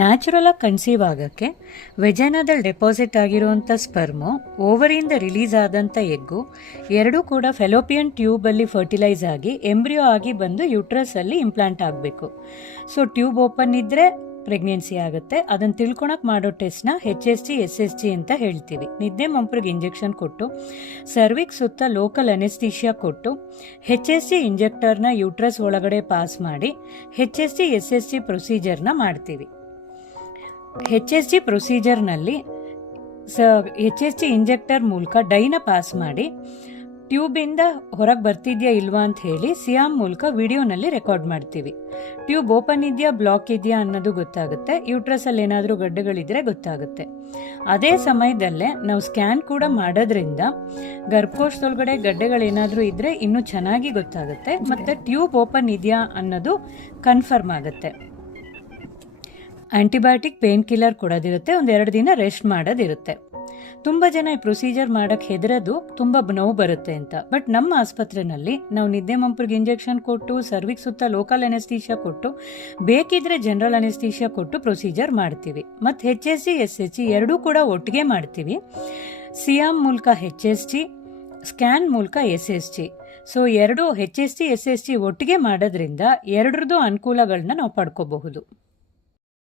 ನ್ಯಾಚುರಲಾಗಿ conceive ಆಗೋಕ್ಕೆ ವೆಜೈನಾದಲ್ಲಿ deposit ಆಗಿರುವಂಥ sperm, ಓವರಿಯಿಂದ release ಆದಂಥ ಎಗ್ಗು ಎರಡೂ ಕೂಡ ಫೆಲೋಪಿಯನ್ ಟ್ಯೂಬಲ್ಲಿ ಫರ್ಟಿಲೈಸ್ ಆಗಿ ಎಂಬ್ರಿಯೋ ಆಗಿ ಬಂದು ಯೂಟ್ರಸಲ್ಲಿ ಇಂಪ್ಲಾಂಟ್ ಆಗಬೇಕು. ಸೊ ಟ್ಯೂಬ್ ಓಪನ್ ಇದ್ದರೆ ಪ್ರೆಗ್ನೆನ್ಸಿ ಆಗುತ್ತೆ. ಅದನ್ನು ತಿಳ್ಕೊಳಕ್ಕೆ ಮಾಡೋ ಟೆಸ್ಟ್ನ HSG SSG ಅಂತ ಹೇಳ್ತೀವಿ. ನಿದ್ದೆ ಮಂಪ್ರಿಗೆ ಇಂಜೆಕ್ಷನ್ ಕೊಟ್ಟು ಸರ್ವಿಕ್ಸ್ ಸುತ್ತ ಲೋಕಲ್ ಅನೆಸ್ಥೀಷಿಯಾ ಕೊಟ್ಟು HSG ಇಂಜೆಕ್ಟರ್ನ ಯೂಟ್ರಸ್ ಒಳಗಡೆ ಪಾಸ್ ಮಾಡಿ HSG SSG ಪ್ರೊಸೀಜರ್ನ ಮಾಡ್ತೀವಿ. HSG ಪ್ರೊಸೀಜರ್ನಲ್ಲಿ HSG ಇಂಜೆಕ್ಟರ್ ಮೂಲಕ ಡೈನ ಪಾಸ್ ಮಾಡಿ ಟ್ಯೂಬಿಂದ ಹೊರಗೆ ಬರ್ತಿದ್ಯಾ ಇಲ್ವಾ ಅಂತ ಹೇಳಿ ಸಿಯಾಮ್ ಮೂಲಕ ವಿಡಿಯೋನಲ್ಲಿ ರೆಕಾರ್ಡ್ ಮಾಡ್ತೀವಿ. ಟ್ಯೂಬ್ ಓಪನ್ ಇದೆಯಾ ಬ್ಲಾಕ್ ಇದೆಯಾ ಅನ್ನೋದು ಗೊತ್ತಾಗುತ್ತೆ. ಯೂಟ್ರಸಲ್ಲಿ ಏನಾದರೂ ಗಡ್ಡೆಗಳಿದ್ರೆ ಗೊತ್ತಾಗುತ್ತೆ. ಅದೇ ಸಮಯದಲ್ಲೇ ನಾವು ಸ್ಕ್ಯಾನ್ ಕೂಡ ಮಾಡೋದ್ರಿಂದ ಗರ್ಭಕೋಶದೊಳಗಡೆ ಗಡ್ಡೆಗಳೇನಾದರೂ ಇದ್ದರೆ ಇನ್ನೂ ಚೆನ್ನಾಗಿ ಗೊತ್ತಾಗುತ್ತೆ ಮತ್ತು ಟ್ಯೂಬ್ ಓಪನ್ ಇದೆಯಾ ಅನ್ನೋದು ಕನ್ಫರ್ಮ್ ಆಗುತ್ತೆ. ಆಂಟಿಬಯೋಟಿಕ್ ಪೇನ್ ಕಿಲ್ಲರ್ ಕೊಡೋದಿರುತ್ತೆ, 1-2 ದಿನ ರೆಸ್ಟ್ ಮಾಡೋದಿರುತ್ತೆ. ತುಂಬ ಜನ ಈ ಪ್ರೊಸೀಜರ್ ಮಾಡೋಕ್ಕೆ ಹೆದರೋದು ತುಂಬ ನೋವು ಬರುತ್ತೆ ಅಂತ. ಬಟ್ ನಮ್ಮ ಆಸ್ಪತ್ರೆಯಲ್ಲಿ ನಾವು ನಿದ್ದೆ ಮಂಪ್ರಿಗೆ ಇಂಜೆಕ್ಷನ್ ಕೊಟ್ಟು ಸರ್ವಿಕ್ಸ್ ಸುತ್ತ ಲೋಕಲ್ ಅನೆಸ್ಥೀಷಿಯಾ ಕೊಟ್ಟು ಬೇಕಿದ್ರೆ ಜನರಲ್ ಅನೆಸ್ಥೀಷಿಯಾ ಕೊಟ್ಟು ಪ್ರೊಸೀಜರ್ ಮಾಡ್ತೀವಿ. ಮತ್ತು HSG SSG ಎರಡೂ ಕೂಡ ಒಟ್ಟಿಗೆ ಮಾಡ್ತೀವಿ. ಸಿಯಾಮ್ ಮೂಲಕ HSG, ಸ್ಕ್ಯಾನ್ ಮೂಲಕ SSG. ಸೊ ಎರಡು HSG SSG ಒಟ್ಟಿಗೆ ಮಾಡೋದ್ರಿಂದ ಎರಡರದ್ದು ಅನುಕೂಲಗಳನ್ನ ನಾವು ಪಡ್ಕೋಬಹುದು.